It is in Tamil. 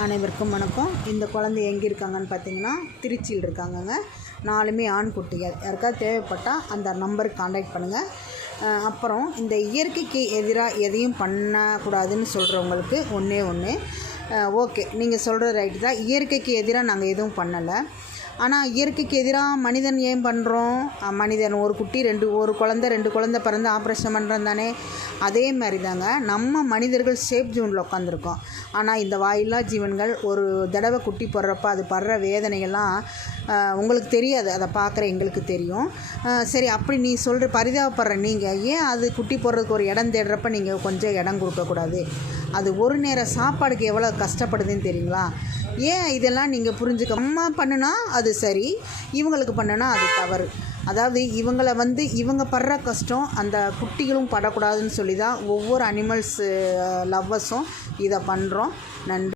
அனைவருக்கும் வணக்கம். இந்த குழந்தை எங்கே இருக்காங்கன்னு பார்த்தீங்கன்னா திருச்சியில் இருக்காங்கங்க. 4மே ஆண் குட்டிகள். யாருக்காவது தேவைப்பட்டால் அந்த நம்பருக்கு காண்டாக்ட் பண்ணுங்கள். அப்புறம் இந்த இயற்கைக்கு எதிராக எதையும் பண்ணக்கூடாதுன்னு சொல்கிறவங்களுக்கு ஒன்று ஓகே, நீங்கள் சொல்கிறது ரைட்டு தான். இயற்கைக்கு எதிராக நாங்கள் எதுவும் பண்ணலை. ஆனால் இயற்கைக்கு எதிராக மனிதன் ஏன் பண்ணுறோம்? மனிதன் ஒரு குட்டி ஒரு குழந்தை 2 குழந்தை பிறந்து ஆப்ரேஷன் பண்ணுறோம் தானே. அதே மாதிரி தாங்க நம்ம மனிதர்கள் சேஃப் ஜோனில் உட்காந்துருக்கோம். ஆனால் இந்த வாயில்லா ஜீவன்கள் ஒரு தடவை குட்டி போடுறப்ப அது படுற வேதனைகள்லாம் உங்களுக்கு தெரியாது, அதை பார்க்குற எங்களுக்கு தெரியும். சரி, அப்படி நீ சொல்கிற பரிதாபப்படுற நீங்கள் ஏன் அது குட்டி போடுறதுக்கு ஒரு இடம் தேடுறப்ப நீங்கள் கொஞ்சம் இடம் கொடுக்கக்கூடாது? அது ஒரு நேரம் சாப்பாடுக்கு எவ்வளோ கஷ்டப்படுதுன்னு தெரியுங்களா? ஏன் இதெல்லாம் நீங்கள் புரிஞ்சுக்க? அம்மா பண்ணுனா அது சரி, இவங்களுக்கு பண்ணுனா அது தவறு. அதாவது இவங்க படுற கஷ்டம் அந்த குட்டிகளும் படக்கூடாதுன்னு சொல்லி தான் ஒவ்வொரு அனிமல்ஸ் லவ்வர்ஸும் இதை பண்ணுறோம். நன்றி.